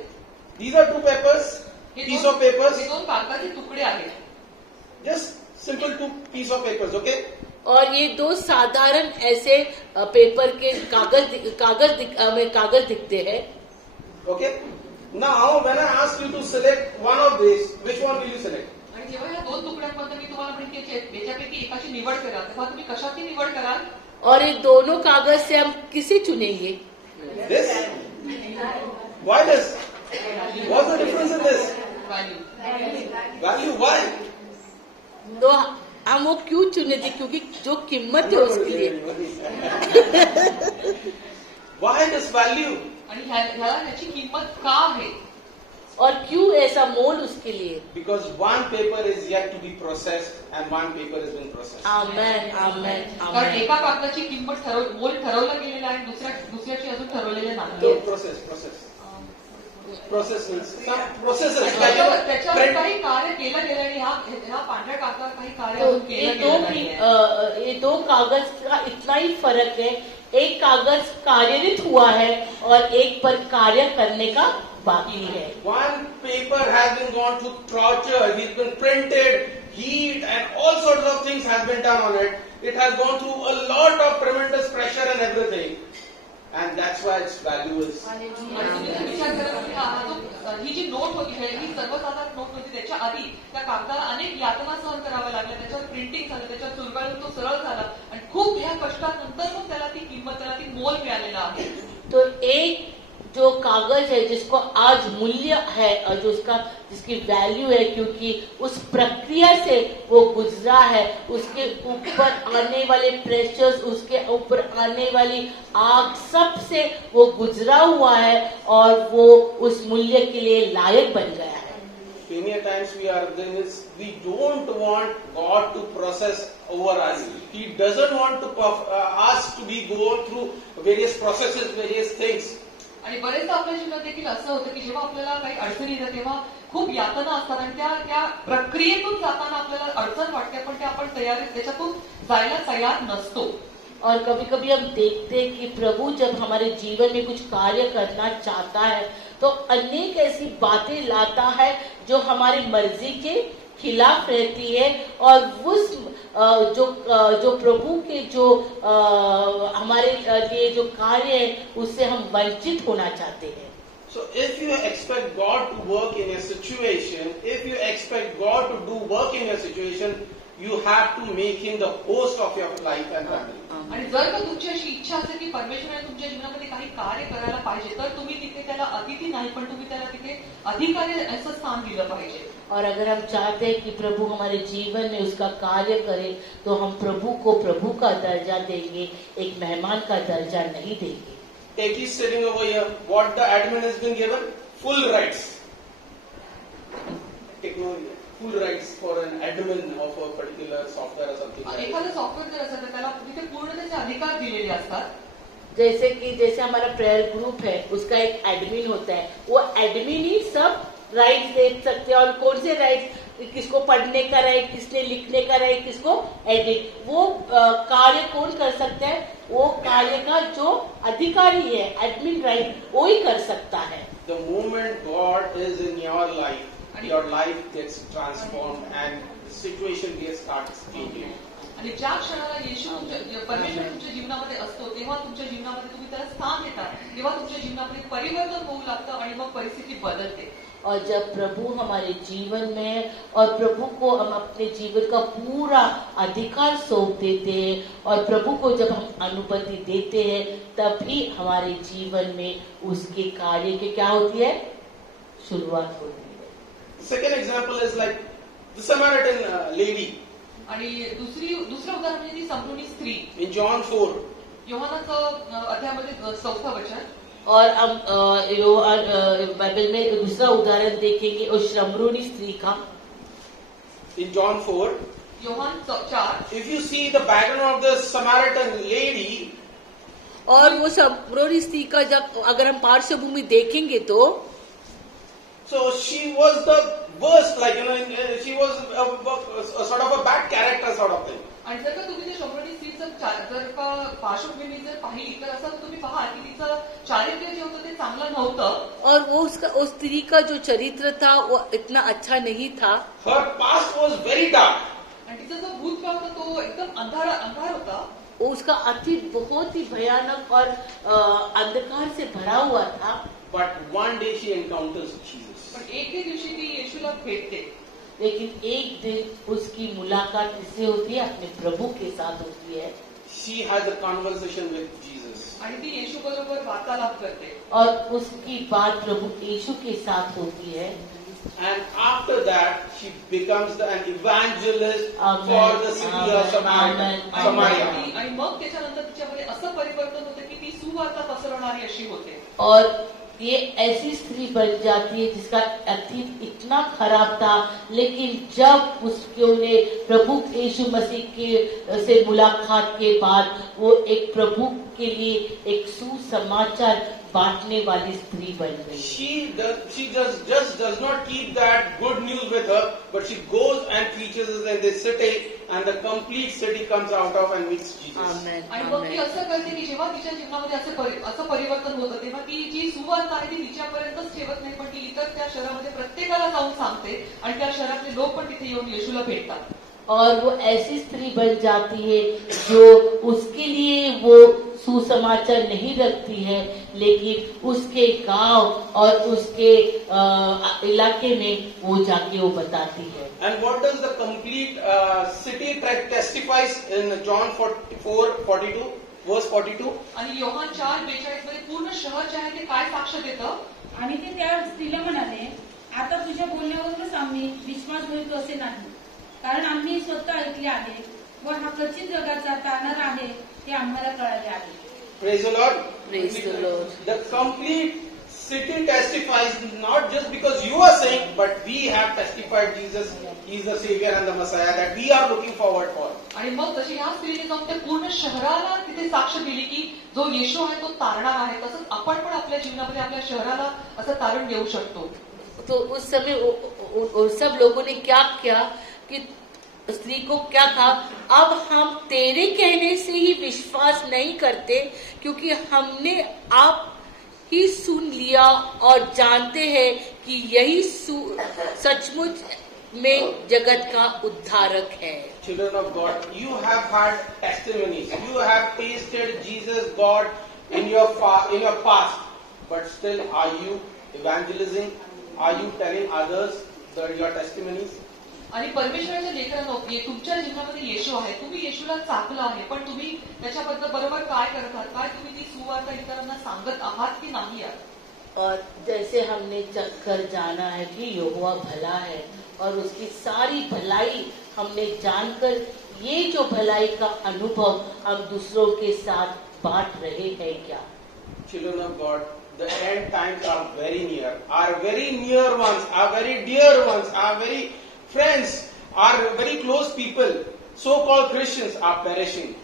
These are two papers, piece of papers, हे 2 कागदाचे तुकडे आहेत. just simple two piece of papers, okay? और ये 2 साधारण ऐसे पेपर के कागज दिखते हैं. Okay? Now, when I ask you to select one of these, which one will you select? आणि जेव्हा या 2 तुकड्यांमध्ये मी तुम्हाला म्हणते की याच्यापैकी एकाची निवड करा, तेव्हा तुम्ही कशाची निवड कराल? और ये दोनों कागज से हम किसे चुनेंगे? This? Why this? What's the difference in this? Value. Value, why? तो हम वो क्यों चुने थे? क्योंकि जो कीमत है उसके लिए. Why this value? आणि ह्याला त्याची किंमत का आहे? और क्यों ऐसा मोल उसके लिए? Because one paper is yet to be processed and one paper has been processed. आमेन, आमेन, कारण आमेन. एका कागदाची किंमत मोल ठरवलं गेलेलं आहे, दुसऱ्याची अजून ठरवलेले So, नाही. process means some processes. त्याच्यावर काही कार्य केलं गेलं आणि ह्या पांढऱ्या कागदावर काही कार्य तो अजून केलं गेलं नाहीये. ये 2 कागज का इतना ही फर्क है. एक कागज कार्यरत हुआ है और एक पर कार्य करने का बाकी है. One paper has been gone through torture, it's been printed, heat and all sorts of things has been done on it. It has gone through a lot of tremendous pressure and everything. And that's why its value is. आणि तुम्ही जर विचार करा की ही जी note होती ही सर्वसाधारण note होती, त्याच्या आधी त्या कागदाला अनेक यातना सहन कराव्या लागल्या, त्याच्यावर प्रिंटिंग झालं, त्याच्यावर चुरगळून तो सरळ झाला आणि खूप ह्या कष्टानंतर मग त्याला ती किंमत, त्याला ती मोल मिळालेला आहे. तो एक जो कागज है जिसको आज मूल्य है और जिसकी वैल्यू है, क्योंकि उस प्रक्रिया से वो गुजरा है, उसके ऊपर आने वाले प्रेशर्स, उसके ऊपर आने वाली आग, सब से वो गुजरा हुआ है और वो उस मूल्य के लिए लायक बन गया है. Many times we don't want God to process over us. He doesn't want to us to be go through various processes, various things. आणि बरेचदा आपल्या जीवनात देखील असं होतं की जेव्हा आपल्याला काही अडचणी येतात तेव्हा खूप यातना असतात आणि त्या प्रक्रियेतून जाताना आपल्याला अडचण वाटते, पण आपण त्याच्यातून जायला तयार नसतो. और कभी कभी हम देखते हैं कि प्रभु जब हमारे जीवन में कुछ कार्य करना चाहता है तो अनेक ऐसी बातें लाता है जो हमारी मर्जी के खिलाफ रहती है और उस जो प्रभु के जो हमारे लिए जो कार्य है उससे हम वंचित होना चाहते हैं. So if you expect God to work in a situation, if you expect God to do work in a situation, you have to make Him the host of your life and family. आणि जर का तुमची अशी इच्छा असेल की परमेश्वराने तुमच्या जीवनामध्ये काही कार्य करायला पाहिजे तर तुम्ही तिथे त्याला अतिथी नाही पण तुम्ही त्याला तिथे अधिकारी असं स्थान दिलं पाहिजे. और अगर हम चाहते हैं कि प्रभु हमारे जीवन में उसका कार्य करे तो हम प्रभु को प्रभु का दर्जा देंगे, एक मेहमान का दर्जा नहीं देंगे. Take is sitting over here. What the admin has been given? Full rights. Technology. Full rights for an admin of a particular software or something. like that. एखादं सॉफ्टवेअर जर असेल तर त्याला तिथे पूर्ण त्याचे अधिकार दिलेले असतात. जैसे हमारा प्रेयर ग्रुप है, उसका एक एडमिन होता है, वो एडमिन ही सब राइट्स दे सकते हैं. और कौन से राइट्स, किसको पढ़ने का राइट, किसने लिखने का राइट, किसको एडिट, वो कार्य कौन कर सकता है? वो कार्य का जो अधिकारी है, एडमिन राइट, वो ही कर सकता है. The moment God is in your life gets transformed and the situation starts changing. आणि ज्या क्षणाला येशू परमेश्वर तुमच्या जीवनामध्ये असतो तेव्हा तुमच्या जीवनामध्ये तुम्ही त्याला स्थान देता तेव्हा तुमच्या जीवनामध्ये परिवर्तन होऊ लागतं आणि मग परिस्थिती बदलते. और जब प्रभु हमारे जीवन में है और प्रभु को हम अपने जीवन का पूरा अधिकार सौंप देते हैं और प्रभु को जब हम अनुमति देते हैं तभी हमारे जीवन में उसके कार्य के क्या होती है? शुरुआत होती है. Second example is like the Samaritan lady. आणि दुसरं उदाहरण म्हणजे ती समृद्धी स्त्री. In John 4. योहानाचं अध्यायामध्ये 4th वचन. और हम बाइबल में दूसरा उदाहरण देखेंगे उस श्रमरूनी स्त्री का. In John 4. Yohan 4. If you see the background of the Samaritan lady. और वो श्रमरूनी स्त्री का जब अगर हम पार्श्वभूमि देखेंगे तो So she was the worst, like she was a sort of a bad character sort of thing. आणि जर का तुम्ही ते शंभरणी स्त्रीचं जर का पार्श्वभूमी जर पाहिली तर असं तुम्ही पहा की तिचं चारित्र्य जे होतं ते चांगलं नव्हतं. और वो उस स्त्री का जो चरित्र था वो इतना अच्छा नहीं था. Her past was very dark. आणि तिचा जो भूतकाळ होता तो एकदम अंधार होता. उसका अतीत बहुत ही भयानक और अंधकार से भरा हुआ था. But one day she encounters Jesus. पण एक दिवशी ती येशूला भेटते. लेकिन एक दिन उसकी मुलाकात किससे होती है? अपने प्रभु के साथ होती है. She has a conversation with Jesus. आणि ती येशू बरोबर वार्तालाप करते. और उसकी बात प्रभु येशू के साथ होती है. And after that, she becomes an evangelist Amen. for the city of Amen. Samaria. आणि मग त्याच्यानंतर तिच्यामध्ये असं परिवर्तन होतं की ती सुवार्ता पसरवणारी अशी होते. और ये ऐसी स्त्री बन जाती है जिसका अतीत इतना खराब था, लेकिन जब उसने प्रभु यीशु मसीह के से मुलाकात के बाद वो एक प्रभु के लिए एक सुसमाचार बांटने वाली स्त्री बन गई. She just does not keep that good news with her, but she goes and preaches in the city, and the complete city comes out of and meets Jesus. Amen. आणि मग ती असं करते की जेव्हा तिच्या जीवनामध्ये असं परिवर्तन होतं तेव्हा ती जी सुवार्ता आहे ती तिच्यापर्यंतच ठेवत नाही पण ती इतर त्या शहरामध्ये प्रत्येकाला जाऊन सांगते आणि त्या शहरातले लोक पण तिथे येऊन येशूला भेटतात. और वो ऐसी स्त्री बन जाती है जो उसके लिए वो सुसमाचार नहीं रखती है, लेकिन उसके गांव और उसके इलाके में वो जाके वो बताती है. And what does the complete city testifies in John 4:42, verse 42? आणि योहान 4:42 मध्ये पूर्ण शहर जे आहे ते काय साक्ष देतं? आणि ते त्या स्त्रीला म्हणाले, आता तुझ्या बोलण्यावरूनच आम्ही विश्वास ठेवतो असे नाही, कारण आम्ही स्वतः ऐकले आहे व हा कच्ची जगाचा तारणार आहे ते आम्हाला कळाले आहे. Praise the Lord. Praise the Lord. The complete city testifies not just because you are saying, but we have testified Jesus is the Savior and the Messiah that we are looking forward for. आणि मग जशी ह्या स्त्रीने जाऊन त्या पूर्ण शहराला तिथे साक्ष दिली की जो येशू आहे तो तारणार आहे, तसंच आपण पण आपल्या जीवनामध्ये आपल्या शहराला असं तारण देऊ शकतो. तो उस समय सब लोगों ने क्या किया कि स्त्री को क्या था, अब हम तेरे कहने से ही विश्वास नहीं करते क्योंकि हमने आप ही सुन लिया और जानते हैं कि यही सचमुच में जगत का उद्धारक है. Children of God, you have had testimonies. You have tasted Jesus, God in your past, but still, are you evangelizing? Are you telling others your testimonies? आणि परमेश्वराच्या लेकरांनो, तुमच्या जीवनामध्ये येशू आहे, तुम्ही येशूला चाकलं आहे, पण तुम्ही त्याच्याबद्दल बरोबर काय करतात, काय तुम्ही ती सुवार्ता इतरांना सांगत आहात की नाही आहात? और जैसे हमने कर जाना है कि यहोवा भला है और उसकी सारी भलाई हमने जानकर ये जो भलाई का अनुभव हम दूसरों के साथ बांट रहे हैं क्या? Children of God, the end times are very near. Our very near ones, our very dear ones, our very friends, our very close people, so-called Christians, are perishing.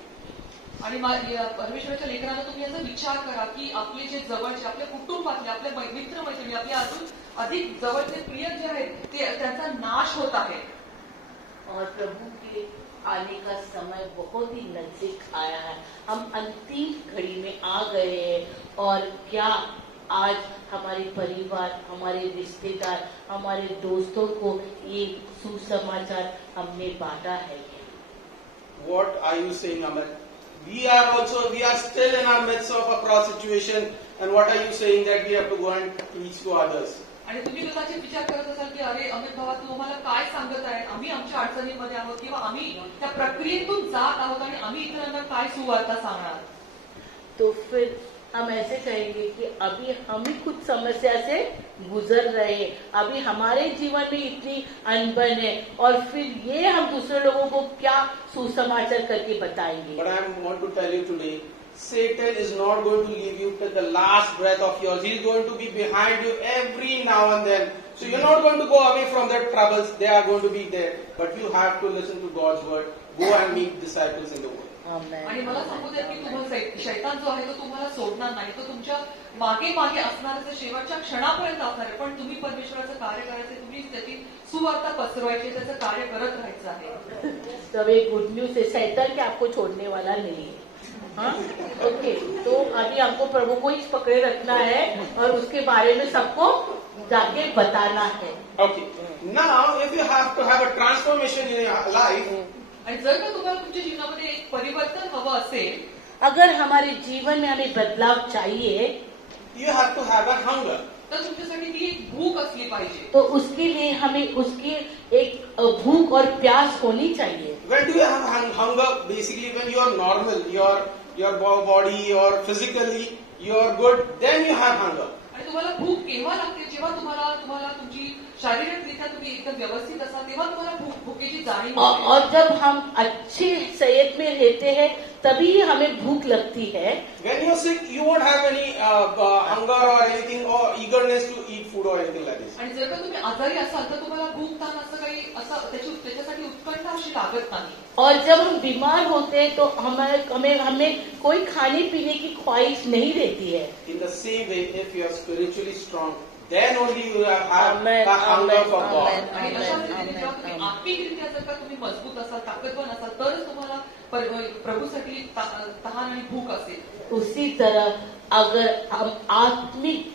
आणि परमेश्वराच्या लेकरांना तुम्ही याचा विचार करा की आपले जे जवळचे, आपल्या कुटुंबातले, आपले मित्र मैत्रिणी, आपले अजून अधिक जवळचे प्रिय जे आहेत ते त्यांचा नाश होत आहे. और प्रभु के आने का समय बहुत ही नजदीक आया है. हम अंतिम घड़ी में आ गए हैं. और क्या आज हमारे परिवार, हमारे रिश्तेदार, हमारे दोस्तों को ये सुसमाचार हमने बांटा है? What are you saying, Amit? We are still in our midst of a cross situation, and what are you saying that we have to go and teach to others? आणि तुम्ही कदाचित विचार करत असाल की अरे अमित भावा, तू आम्हाला काय सांगत आहे? आम्ही आमच्या अडचणीमध्ये आहोत किंवा आम्ही त्या प्रक्रियेतून जात आहोत आणि आम्ही इतरांना काय सुवार्ता सांगणार? तो फिर हम ऐसे कहेंगे कि अभी हम ही कुछ समस्या से गुजर रहे हैं, अभी हमारे जीवन में इतनी अनबन है, और फिर ये हम दूसरे लोगों को क्या सुसमाचार करके बताएंगे? But I want to tell you today, Satan is not going to leave you till the last breath of yours. He is going to be behind you every now and then. So you're not going to go away from their troubles. They are going to be there. But you have to listen to God's word. Go and meet disciples in the world. आणि मला सांगू द्या की तुम्हाला शैतान जो आहे तो तुम्हाला सोडणार नाही, तो तुमच्या मागे मागे असणार, शेवटच्या क्षणापर्यंत असणार आहे. पण तुम्ही परमेश्वराचं कार्य करायचं, तुम्ही त्याची सुवार्ता पसरवायची, त्याचं कार्य करत राहायचं आहे. तब एक गुड न्यूज है, शैतान के आपको छोड़ने वाला नहीं है. हाँ, ओके. तो अभी हमको प्रभु को ही पकड़े रखना है और उसके बारे में सबको जाके बताना है. Okay. Now, if you have to have a transformation in your life, आणि जर का तुम्हाला तुमच्या जीवनामध्ये एक परिवर्तन हवं असेल, अगर हमारे जीवन में हमें बदलाव चाहिए, you have to have a hunger. तर तुमच्यासाठी ती एक भूक असली पाहिजे. तो उसके लिए हमें उसकी एक भूक और प्यास होनी चाहिए. When do you have hunger? Basically, when you are normal, your body or physically you are good, then you have hunger. आणि तुम्हाला भूक केव्हा लागते? जेव्हा तुम्हाला तुमची शारीरिकरित्या तुम्ही एकदम व्यवस्थित असाल, तेव्हा तुम्हाला भूकेची जाणीव होते. और जब हम अच्छे सेहत में रहते हैं तभी हमें भूक लगती है. When you are sick, you won't have any hunger or anything or eagerness to eat food or anything like this. आणि जर का तुम्ही आजारी असाल तर तुम्हाला भूक ताण असं काही असं त्याच्यासाठी उत्कंठा अशी लागत नाही. और जब हम बीमार होते हैं तो हमें कोई खाने पीने की ख्वाहिश नहीं रहती है. In the same way, if you are spiritually strong, then only you have the hunger for God. आणि अशा रीतीने जेव्हा तुम्ही आत्मिकरित्या जर का तुम्ही मजबूत असाल, ताकदवान असाल, तरच तुम्हाला प्रभूसाठी तहान आणि भूक असेल. उसी तरह अगर हम आत्मिक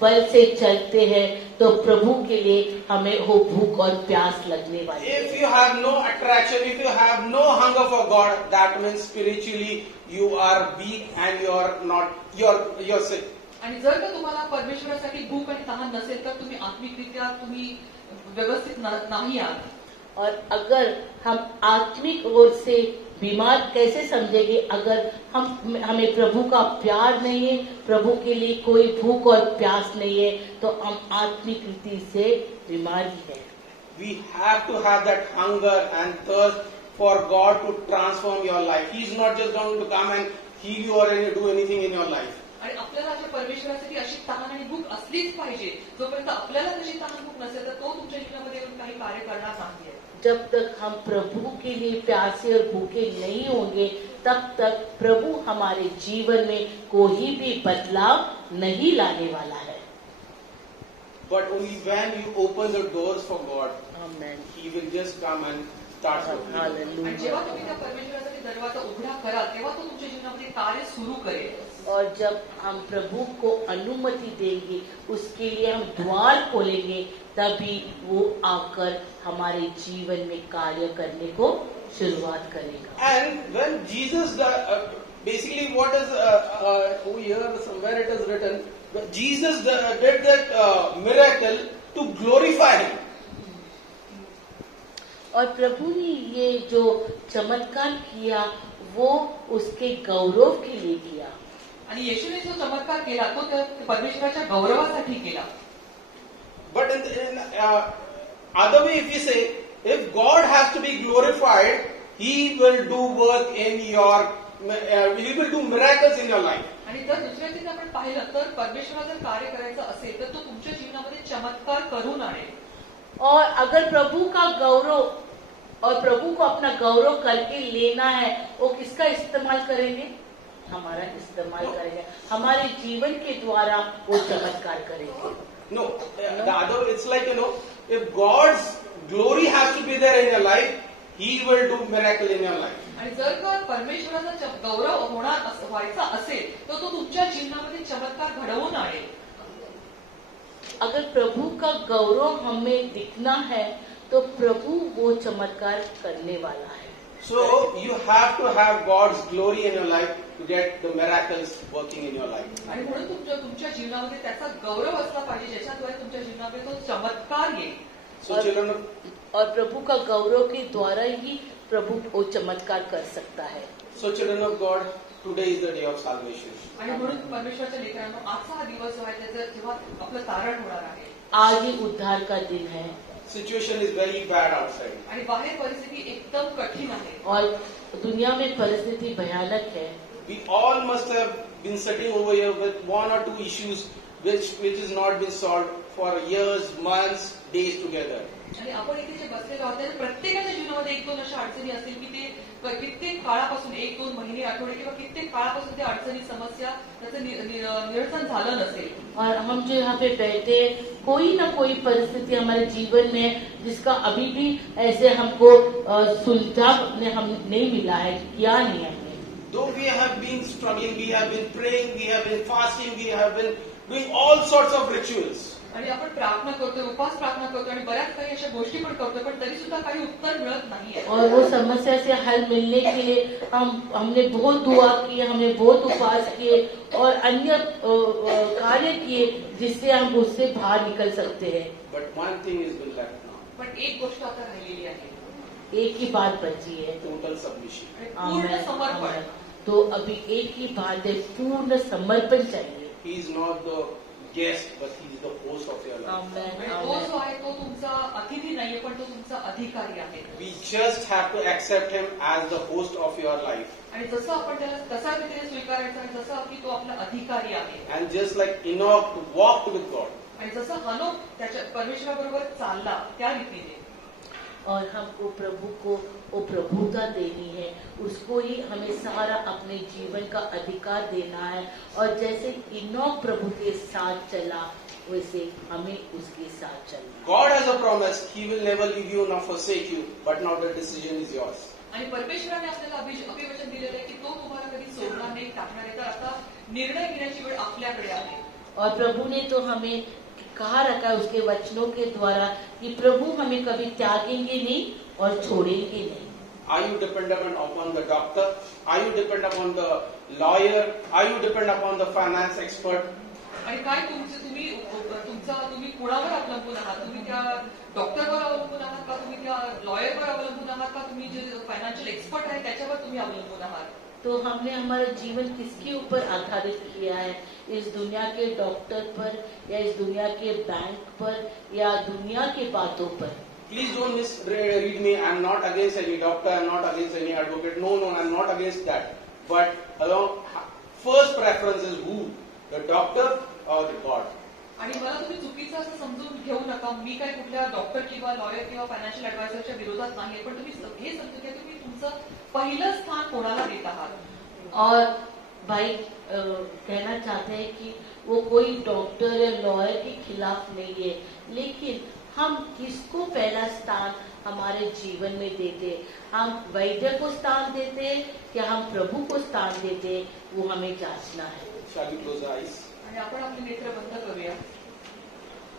बल से चलते हैं तो प्रभु के लिए हमें वो भूख और प्यास लगने वाली है. If you have no attraction, if you have no hunger for God, that means spiritually you are weak and you're sick. आणि जर का तुम्हाला परमेश्वरासाठी भूक आणि तहान नसेल तर तुम्ही आत्मिकरित्या तुम्ही व्यवस्थित नाही आहात. और अगर हम आत्मिक ओर से बीमार कैसे समझेंगे? अगर हमें प्रभु का प्यार नहीं है, प्रभु के लिए कोई भूख और प्यास नहीं है, तो हम आत्मिक रीति से बीमारी है. We have to have that hunger and thirst for God to transform your life. He is not just going to come and heal you or do anything in your life. आणि आपल्याला अशा परमेश्वरासाठी अशी तहान आणि भूक असलीच पाहिजे. जोपर्यंत आपल्याला तशी तहान भूक नसेल तर तो तुमच्या जीवनामध्ये येऊन काही कार्य करणार नाहीये. जब तक हम प्रभु के लिए प्यासे और भूखे नहीं होंगे तब तक प्रभु हमारे जीवन में कोई भी बदलाव नहीं लाने वाला है. But only when you open the doors for God, Amen. He will just come and start working. आणि जेव्हा तुम्ही त्या परमेश्वरासाठी दरवाजा उघडा कराल तेव्हा तो तुमच्या जीवनामध्ये कार्य सुरू करेल. और जब हम प्रभु को अनुमति देंगे, उसके लिए हम द्वार खोलेंगे, तभी वो आकर हमारे जीवन में कार्य करने को शुरुआत करेगा. And when Jesus, basically what is over here somewhere it is written, Jesus did that miracle to glorify Him. और प्रभु ने ये जो चमत्कार किया वो उसके गौरव के लिए किया. आणि येशूने जो चमत्कार केला तो त्या परमेश्वराच्या गौरवासाठी केला. But in other way, if you say, if God has to be glorified, He will do work in your, He will do miracles in your life. आणि जर दुसऱ्या रीतीने आपण पाहिलं तर परमेश्वराला जर कार्य करायचं असेल तर तो तुमच्या जीवनामध्ये चमत्कार करून आणेल. और अगर प्रभु का गौरव और प्रभु को अपना गौरव करके लेना है, वो किसका इस्तेमाल करेंगे? हमारा इस्तेमाल करेंगे, हमारे जीवन के द्वारा वो चमत्कार करेंगे. No, the other, it's like, if God's glory has to be there in your life, He will do miracle in your life. आणि जर का परमेश्वराचा गौरव व्हायचा असेल तर तो तुमच्या जीवनामध्ये चमत्कार घडवून आणेल. अगर प्रभु का गौरव हमें दिखना है तो प्रभु वो चमत्कार करने वाला है. So you have to have God's glory in your life to get the miracles working in your life. आणि म्हणून तुमच्या जीवनामध्ये त्याचा गौरव असला पाहिजे ज्याच्याद्वारे तुमच्या जीवनामध्ये तो चमत्कार येईल. So children, और प्रभु का गौरव के द्वारा ही प्रभु वो चमत्कार कर सकता है. so children of God, today is the day of salvation. आणि म्हणून परमेश्वराच्या लेकरांनो आजचा हा दिवस जो आहे त्याचं जेव्हा आपलं तारण होणार आहे. आज ही उद्धार का दिन है. Situation is very bad outside. आणि बाहेर परिस्थिती एकदम कठीण आहे. और दुनिया में परिस्थिति भयानक है. We all must have been sitting over here with one or two issues which is not been solved for years, months, days together. आणि आपण इथे जे बसलेलो आहोत त्याच्या प्रत्येकाच्या जीवनामध्ये एक दोन अशा अडचणी असतील की ते कित्येक काळापासून एक दोन महिने आठवडे किंवा कित्येक काळापासून त्या अडचणी समस्या त्याचं निरसन झालं नसेल. और हम जो यहाँ पे बैठे, कोई ना कोई परिस्थिति हमारे जीवन में जिसका अभी भी ऐसे हमको सुलझाव हम नहीं मिला है, किया नहीं है. Though we have been struggling, we have been praying, we have been fasting, we have been doing all sorts of rituals. आणि आपण प्रार्थना करतोय, उपास प्रार्थना करतोय आणि बऱ्याच काही अशा गोष्टी पण करतोय पण तरी सुद्धा काही उत्तर मिळत नाहीये. और वो समस्या से हल मिलने के लिए हमने बहुत दुआ की, हमने बहुत उपवास किए और अन्य कार्य किए जिससे हम उससे बाहर निकल सकते हैं. But one thing is been left now. पण एक गोष्ट आता राहिलेली आहे. एक ही बात बची है, Total submission. पूर्ण समर्पण. तो अभी एक ही बात है, पूर्ण समर्पण चाहिए. He is not the guest, but he is the host of your life. आणि तो जो आहे तो तुमचा अतिथी नाहीये पण तो तुमचा अधिकारी आहे. We just have to accept him as the host of your life. आणि जसं आपण त्याला तसा रीतीने स्वीकारायचा आणि जसं की तो आपला अधिकारी आहे. And just like Enoch walked with God. आणि जसं हनोक त्याच्या परमेश्वराबरोबर चालला त्या रीतीने. और हमको प्रभु को वो प्रभुता देनी है, उसको ही हमें सारा अपने जीवन का अधिकार देना है. और जैसे इनोक प्रभु के साथ चला वैसे हमें उसके साथ चलना. God has a promise, He will never leave you nor forsake you, but now the decision is yours. आणि परमेश्वराने आपल्याला अभिवचन दिलेलं आहे की तो तुम्हाला कधी सोडणार नाही, टाकणार आहे. तर आता निर्णय घेण्याची वेळ आपल्याकडे आहे. और प्रभु ने तो हमें कहा रखा है उसके वचनों के द्वारा कि प्रभु हमें कभी त्यागेंगे नहीं और छोड़ेंगे नहीं. Are you dependent upon the doctor? Are you dependent upon the lawyer? Are you dependent upon the finance expert? आणि काय तुम्ही कुणावर अवलंबून आहात? तुम्ही त्या डॉक्टरवर अवलंबून आहात का? तुम्ही त्या लॉयरवर अवलंबून आहात का? तुम्ही जे फायनान्शियल एक्सपर्ट आहे त्याच्यावर तुम्ही अवलंबून आहात? तो हमने हमारा जीवन किसके ऊपर आधारित किया है? इस दुनिया के डॉक्टर पर या इस दुनिया के बैंक पर या दुनिया के बातों पर? Please don't misread me. I'm not against any doctor. I'm not against any advocate. No, I'm not against that. But first preference is who? The doctor or the God? आणि मला तुम्ही चुकीचं असं समजून घेऊ नका. मी काय कुठल्या डॉक्टर किंवा लॉयर किंवा फायनान्शियल ऍडवायझरच्या विरोधात नाही. पण तुम्ही हे समजून घ्या तुम्ही तुमचं पहिलं स्थान कोणाला देत आहात. और भाई कहना चाहते हैं कि वो कोई डॉक्टर या लॉयर के खिलाफ नहीं है, लेकिन हम किसको पहला स्थान हमारे जीवन में देते? हम वैद्य को स्थान देते या हम प्रभु को स्थान देते? वो हमें जांचना है. Shall we close our eyes? आणि आपण आपले नेत्र बंद करूया.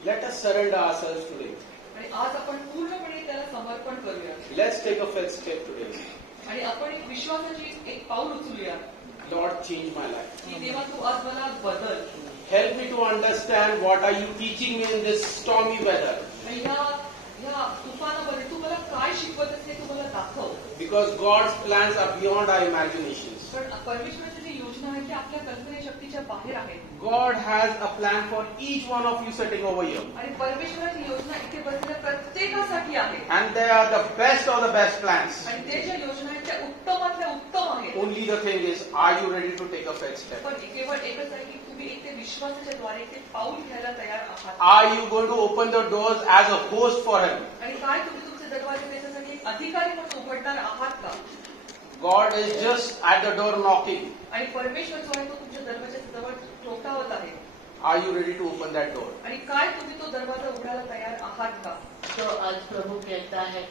Let us surrender ourselves today. आणि आज आपण पूर्णपणे त्याला समर्पण करूया. Let's take a first step today. आणि आपण एक विश्वासाची एक पाऊल उचलूया. Lord, change my life. की देवा तू आज मला बदल. Help me to understand what are you teaching me in this stormy weather. आणि ह्या तुफानामध्ये तू मला काय शिकवत तुम्हाला दाखव. Because God's plans are beyond our imaginations. पण परमेश्वराची जी योजना आहे ती आपल्या कल्पनेशक्तीच्या बाहेर आहे. God has a plan for each one of you sitting over here. आणि परमेश्वराची योजना इथे बसलेल्या प्रत्येकासाठी आहे. And they are the best of the best plans. आणि ते ज्या योजना आहेत त्या उत्तमातल्या उत्तम आहेत. Only the thing is, are you ready to take a faith step? पण केवळ एकच आहे की तुम्ही एक ते विश्वासाच्या द्वारे ते पाऊल घ्यायला तयार आहात. Are you going to open the doors as a host for Him? आणि काय तुम्ही तुमचे दरवाजे त्याच्यासाठी एक अधिकारी म्हणून उघडणार आहात का? God is just at the door knocking. आणि परमेश्वर जो आहे तो तुमच्या दरवाजाच्या जवळ ठोठावत आहे. Are you ready to open that door? आणि काय तुम्ही तो दरवाजा उघडायला तयार आहात का? तो आज प्रभु कहता है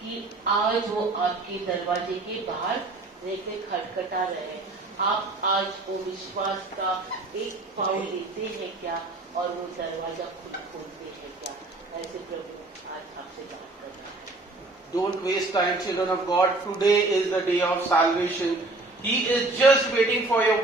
कि आज वो आपके दरवाजे के बाहर रहते खटखटा रहे. आप आज वो विश्वास का एक पाँव लेते हैं क्या और वो दरवाजा खुद खोलते हैं क्या? ऐसे प्रभु आज आपसे बात कर रहा है. Don't waste time, children of God. Today is the day of salvation. He is just waiting for your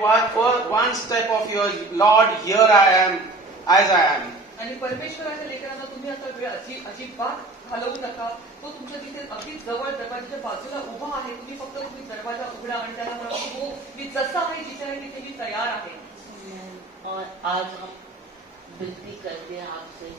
one step of yours. Lord, here I am, as I am. आणि परमेश्वराच्या लेकरांना तुम्ही आता वेळ अजिबात घालवू नका. तो तुमच्या तिथे अगदी जवळ दरवाजाच्या बाजूला उभा आहे. तुम्ही दरवाजा उघडा आणि त्याला म्हणा हो मी जसा आहे जिथे आहे तिथे मी तयार आहे. और आज हम विनती करते हैं आपसे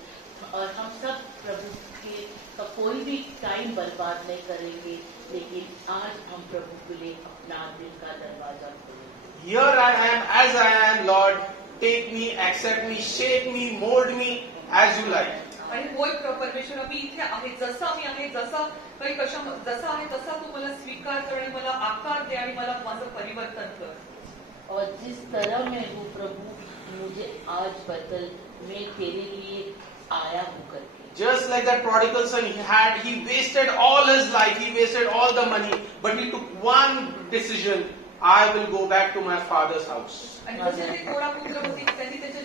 और हम सब प्रभु के का कोई भी टाइम बर्बाद नहीं करेंगे, लेकिन आज हम प्रभु के लिए अपना दिल का दरवाजा खोलेंगे. Here I am, as I am, Lord. Take me, accept me, shape me, mold me as you like. आणि होय परमेश्वरा मी इथे आहे जसा मी आहे जसा आहे तसा तू मला स्वीकार कर आणि मला आकार दे आणि मला माझं परिवर्तन कर. और जिस तरह मैं हूँ प्रभु मुझे आज बदल, मैं तेरे लिए आया हूँ करके. Just like that prodigal son, he wasted all his life, he wasted all the money, but he took one decision: I will go back to my father's house. आणि जसे ते थोडा पुत्र होते त्यांनी त्याच्या